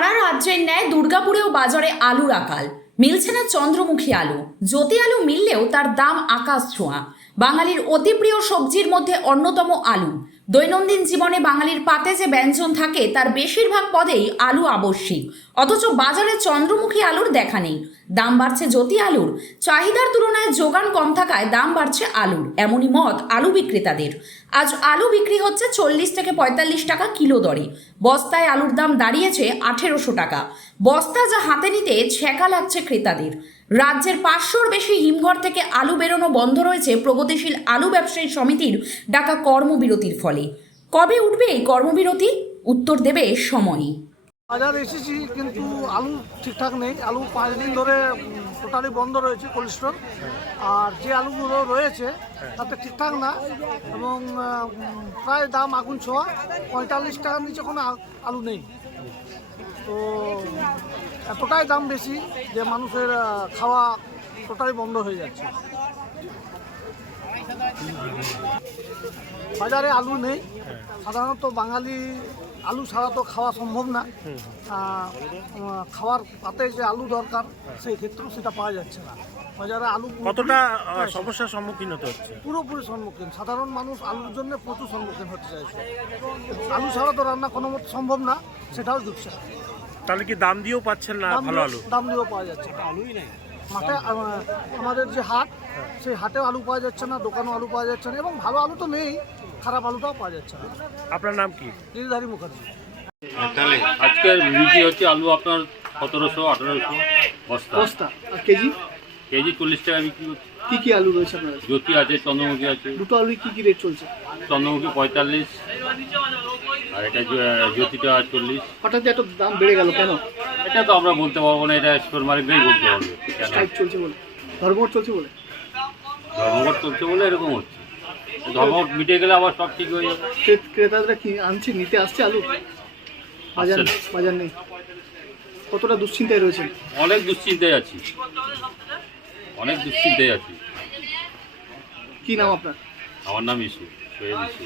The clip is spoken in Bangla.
সারা রাজ্যের ন্যায় দুর্গাপুরেও বাজারে আলুর আকাল। মিলছে না চন্দ্রমুখী আলু। জ্যোতি আলু মিললেও তার দাম আকাশ ছোঁয়া। বাঙালির অতি প্রিয় সবজির মধ্যে অন্যতম আলু। দৈনন্দিন জীবনে বাঙালির পাতে যে ব্যঞ্জন থাকে, তার বেশিরভাগ পদেই আলু আবশ্যিক। অথচ বাজারে চন্দ্রমুখী আলুর দেখা নেই। দাম বাড়ছে জ্যোতি আলুর। চাহিদার তুলনায় যোগান কম থাকায় দাম বাড়ছে আলুর। এমনই মত আলু বিক্রেতাদের। আজ আলু বিক্রি হচ্ছে চল্লিশ থেকে পঁয়তাল্লিশ টাকা কিলো দরে। বস্তায় আলুর দাম দাঁড়িয়েছে আঠেরোশো টাকা। বস্তা যা হাতে নিতে ছেঁকা লাগছে ক্রেতাদের। রাজ্যের পাঁচশোর বেশি হিমঘর থেকে আলু বেরোনো বন্ধ রয়েছে প্রগতিশীল আলু ব্যবসায়ী সমিতির ডাকা কর্মবিরতির ফলে। কবে উঠবে এই কর্মবিরতি? উত্তর দেবে সময়ই বাজার এসেছি, কিন্তু আলু ঠিকঠাক নেই। আলু পাঁচ দিন ধরে টোটালি বন্ধ রয়েছে কোল্ড স্টোর আর যে আলুগুলো রয়েছে, তাতে ঠিকঠাক না। এবং প্রায় দাম আগুন ছোঁয়া। পঁয়তাল্লিশ টাকার নিচে কোনো আলু নেই। তো এতটাই দাম বেশি যে মানুষের খাওয়া টোটালি বন্ধ হয়ে যাচ্ছে। বাজারে আলু নেই। সাধারণত বাঙালি আলু ছাড়া তো খাওয়া সম্ভব না। খাওয়ার পাতে যে আলু দরকার সেই ক্ষেত্রেও সেটা পাওয়া যাচ্ছে না। বাজারে আলু কতটা সমস্যার সম্মুখীন হতে হচ্ছে? পুরোপুরি সম্মুখীন। সাধারণ মানুষ আলুর জন্য প্রচুর সম্মুখীন হতে চাইছে। আলু ছাড়া তো রান্না কোনো মতে সম্ভব না। সেটাও জুটছে তাহলে কি দাম দিয়েও পাচ্ছেন না ভালো আলু? দাম দিয়েও পাওয়া যাচ্ছে। না আলুই নেই। মাঠে আমাদের যে হাট সেই হাটেও আলু পাওয়া যাচ্ছে না দোকানেও আলু পাওয়া যাচ্ছে না এবং ভালো আলু তো নেই খারাপ আলুটাও পাওয়া যাচ্ছে না। আপনার নাম কি? গিরিধারী মুখার্জি। আজকে বিক্রি হচ্ছে আলু আপনার সতেরোশো আঠারোশো বস্তা। বস্তা আর কেজি? কেজি চল্লিশ টাকা বিক্রি হচ্ছে। কি কি আলু রয়েছে আপনার জ্যোতি আছে চন্দ্রমুখী আছে। দুটো আলু কি কি রেট চলছে? চন্দ্রমুখী পঁয়তাল্লিশ আর এটা জ্যো- জ্যোতিটা চল্লিশ। হঠাৎ এত দাম বেড়ে গেল কেন? এটা তো আমরা বলতে পারব না এটা স্টোর মালিকরাই বলতে পারবে। স্ট্রাইক চলছে বলে। ধর্মঘট চলছে বলে? ধর্মঘট চলছে বলে এরকম হচ্ছে। ধর্মঘট মিটে গেলে আবার সব ঠিক হয়ে যাবে। ক্রে- ক্রেতারা কি আনছে নিতে আসছে আলু? বাজার। বাজার নেই। কতটা দুশ্চিন্তায় রয়েছেন? অনেক দুশ্চিন্তায় আছি। অনেক দুশ্চিন্তায় আছি। কি নাম আপনার? আমার নাম ইস্যু সোহেল ইস্যু